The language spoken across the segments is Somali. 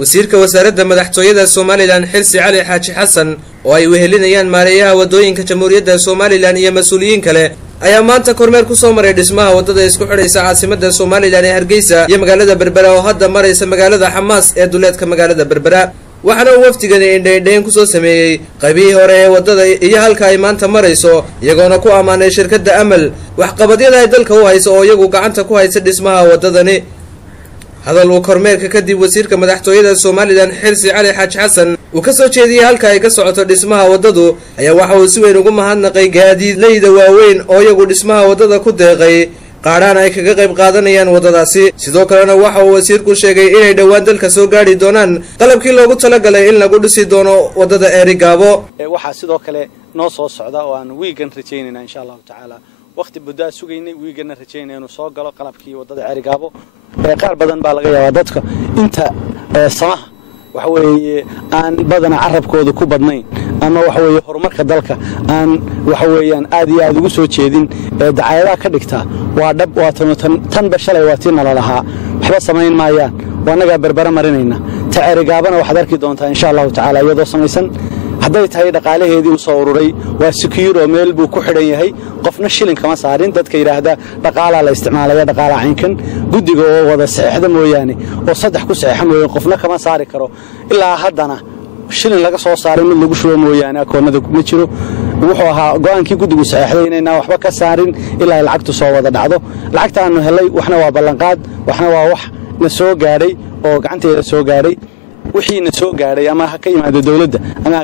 wasiirka wasaaradda madaxtooyada Somaliland Xilsi Cali Xaaji Xasan oo ay wehelinayaan maareeyaha wadooyinka Jamhuuriyadda Somaliland iyo mas'uuliyiin kale ayaa maanta kormeer ku soo maray dhismaha wadada isku xidhaysa caasimadda Somaliland ee Hargeysa iyo magaalada Berbera oo hadda maraysa magaalada Xamaas ee duleedka magaalada Berbera waxaana uu wafdigani indhayn ku soo sameeyay qaybihii hore ee wadada iyo halka ay maanta marayso iyagoona ku amaanay shirkadda Amal waxqabadyada ay dalka u hayso oo iyagu gacanta ku haysta dhismaha wadadani هذا الكورمير كدي وزير مدحتويدا Somaliland Xilsi Cali Xaaji Xasan uu ka soo jeediyay halka ay ka socoto dhismaha wadadu ayaa waxa uu si weyn ugu mahadnaqay gaadiidleyda waaweyn oo iyagu dhismaha wadada ku deeqay qaaraan ay kaga qayb qaadanayaan wadadaasi sidoo kalena waxa uu wasiirku sheegay inay dhawaan dalka soo gaari doonaan qalabkii loogu talagalay in lagu dhisi doono wadada Eerigaabo waxa sidoo kale noo soo socda oo aan weegan rajaynayna insha Allah ta'ala waqti budda sugaynay weegan rajaynayna inuu soo galo qalabkii wadada Eerigaabo qaar badan baa laga yaabaa dadka inta samaha waxa weeye aan badana carabkooda ku badnayn ama waxa weeye horumarka dalka aan waxa weeyaan aad iyo aad ugu soo jeedin dacayadaha ka dhigta waa dhab waa tan bashalay waa tiin la lahaa waxba sameyn maayaan wanaga Berbera marinayna Eerigaabana waxaad arki doontaa insha Allah ta'ala iyadoo samaysan hadday tahay dhaqaalaheedii u soo ururay waa secure oo meel buu ku xidhan yahay qofna shilin kama saarin dadka yiraahda dhaqaalaha la isticmaalaya dhaqaalaha aynkan gudiga oo wada saxda mooyaane oo saddex ku saxan mooyaan qofna kama saari karo ilaa haddana shilin laga soo saaray mid lagu shubo mooyaane akoonada kuma jiro wuxuu ahaa go'aankii gudigu saxday inayna waxba ka saarin ilaa lacagtu soo wada dhacdo lacagta aanu helay waxna waa ballanqaad waxna waa wax na soo gaaray oo gacanteeda soo gaaray وحين سوق عليه أما هكيم هذا دولة أما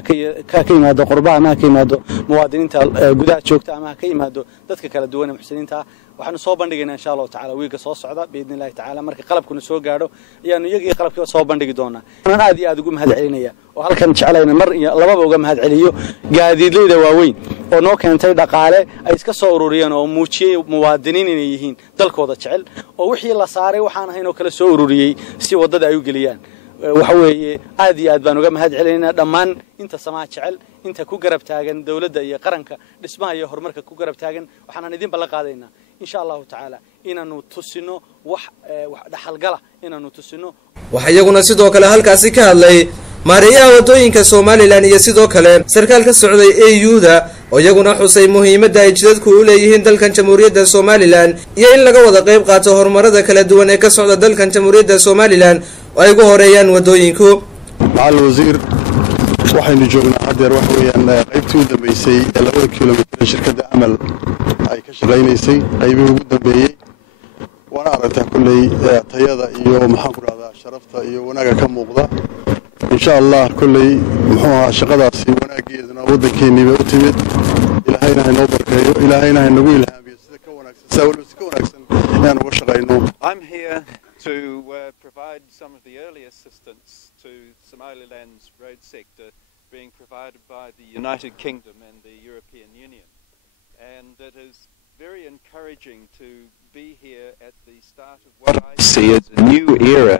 هكيم هذا قرباء أما هكيم هذا مواطنين تا جدات شوكتا أما هكيم هذا تذكر كلا دوانة محسنين تا وحنا صوب بندقنا إن شاء الله تعالى ويجي صوص عذاب بإذن الله تعالى مركي قلب كنا سوق عليه يعني يجي قلب كنا صوب بندق دونا أنا هذه قوم هذا علينا وهل كان علينا مر الله بابا قام هذا عليه قاعد يدلي دواوين ونو كان تيدا قاله أيسك صوروريان أو موشي مواطنين يهين تلك وضع شعل ووحي الله صاري وحنا هنا كلا صوروري سي وضد أيو قليان وحوي عادي أدبان وقام هاد علينا دمان أنت سماع شعل أنت كوجرب تاجن دولة يا قرنك اسمها يا هرمرك كوجرب تاجن وحنا ندين بلقادينا إن شاء الله تعالى إن نتصنو وح دحل قلة إن نتصنو وحيجونا سيدو كله هالكاسي كهالله ماريا ودوين كسوماليلاند يسيدو كله سركال كالسعودية أيودا ويجونا حسين مهمة دا إجداد كولا يهين دل كان جمهورية Somaliland يا إن لقوا دقيق قاته هرمرة كلا دوان كسعودة دل كان جمهورية Somaliland وأيقو هريان ودوينكو مع الوزير waxaynu joognaa hadeer wax weeyaan qaybtii u dambeysay 2 kiiloomitir shirkadda Amal ay ka shaqeynaysay qaybihii ugu dambeeyay wana aragtaa kullay tayada iyo maxaan ku raacdaa sharafta iyo wanaaga ka muuqda insha Allah kullay muxuu ahaa shaqadaasi wanaageeduna wadankeeniba u timid ilaahayna inoo barkeeyo ilaahayna inagu ilhaamiyo sida ka wanaagsan inaan uga shaqeyno I'm here to provide some of the early assistance to Somaliland's road sector being provided by the United Kingdom and the European Union. And it is very encouraging to be here at the start of what I see as a new era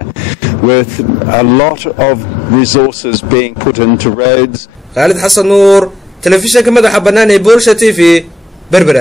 with a lot of resources being put into roads. Khalid Hassan Noor, Television Kamada Habanani, Bursha TV, Berbera.